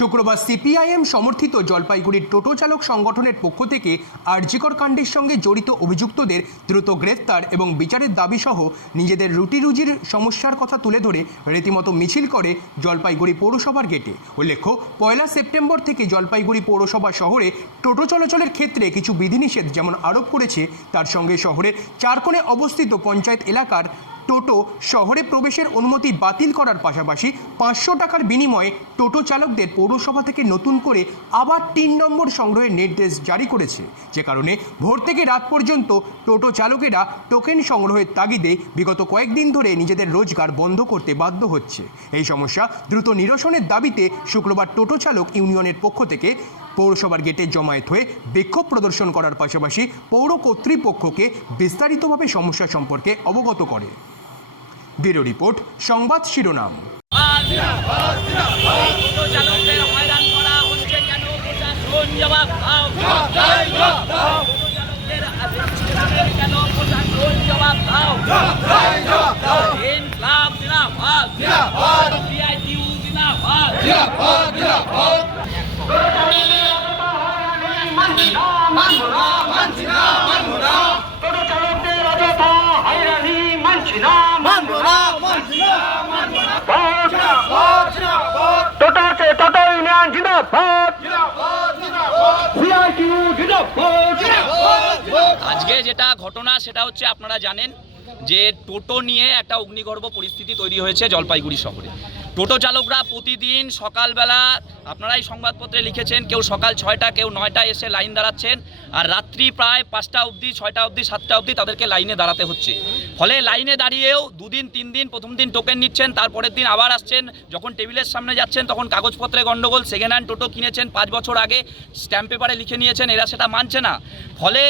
শুক্রবার সিপিআইএম সমর্থিত জলপাইগুড়ির টোটো চালক সংগঠনের পক্ষ থেকে আরজিকর কাণ্ডের সঙ্গে জড়িত অভিযুক্তদের দ্রুত গ্রেফতার এবং বিচারের দাবি সহ নিজেদের রুটি রুজির সমস্যার কথা তুলে ধরে রীতিমতো মিছিল করে জলপাইগুড়ি পৌরসভার গেটে। উল্লেখ্য, পয়লা সেপ্টেম্বর থেকে জলপাইগুড়ি পৌরসভা শহরে টোটো চলাচলের ক্ষেত্রে কিছু বিধিনিষেধ যেমন আরোপ করেছে, তার সঙ্গে শহরের চারকোণে অবস্থিত পঞ্চায়েত এলাকার টোটো শহরে প্রবেশের অনুমতি বাতিল করার পাশাপাশি পাঁচশো টাকার বিনিময়ে টোটো চালকদের পৌরসভা থেকে নতুন করে আবার তিন নম্বর সংগ্রহের নির্দেশ জারি করেছে। যে কারণে ভোর থেকে রাত পর্যন্ত টোটো চালকেরা টোকেন সংগ্রহের তাগিদে বিগত কয়েকদিন ধরে নিজেদের রোজগার বন্ধ করতে বাধ্য হচ্ছে। এই সমস্যা দ্রুত নিরসনের দাবিতে শুক্রবার টোটো চালক ইউনিয়নের পক্ষ থেকে পৌরসভার গেটে জমায়েত হয়ে বিক্ষোভ প্রদর্শন করার পাশাপাশি পৌর কর্তৃপক্ষকে বিস্তারিতভাবে সমস্যা সম্পর্কে অবগত করে। ব্যুরো রিপোর্ট সংবাদ শিরোনাম টোটো আজকে যেটা ঘটনা সেটা হচ্ছে আপনারা জানেন যে টোটো নিয়ে একটা অগ্নিগর্ভ পরিস্থিতি তৈরি হয়েছে জলপাইগুড়ি শহরে। টোটো চালকরা প্রতিদিন সকালবেলা আপনারাই সংবাদপত্রে লিখেছেন, কেউ সকাল ছয়টা, কেউ নয়টা এসে লাইন দাঁড়াচ্ছেন, আর রাত্রি প্রায় পাঁচটা অবধি, ছয়টা অবধি, সাতটা অবধি তাদেরকে লাইনে দাঁড়াতে হচ্ছে। ফলে লাইনে দাঁড়িয়েও দুদিন, তিন দিন, প্রথম দিন টোকেন নিচ্ছেন, তারপরের দিন আবার আসছেন, যখন টেবিলের সামনে যাচ্ছেন, তখন কাগজপত্রে গন্ডগোল সেকেন্ড হ্যান্ড টোটো কিনেছেন পাঁচ বছর আগে স্ট্যাম্প পেপারে লিখে নিয়েছেন, এরা সেটা মানছে না। ফলে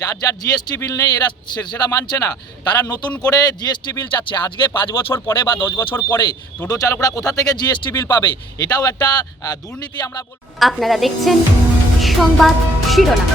যার যার জিএসটি বিল নেই, এরা সেটা মানছে না। তারা নতুন করে জিএসটি বিল চাচ্ছে। আজকে পাঁচ বছর পরে বা দশ বছর পরে টোটো চালকরা কোথা থেকে জিএসটি বিল পাবে? এটাও একটা দুর্নীতি আমরা আপনারা দেখছেন সংবাদ শিরোনাম।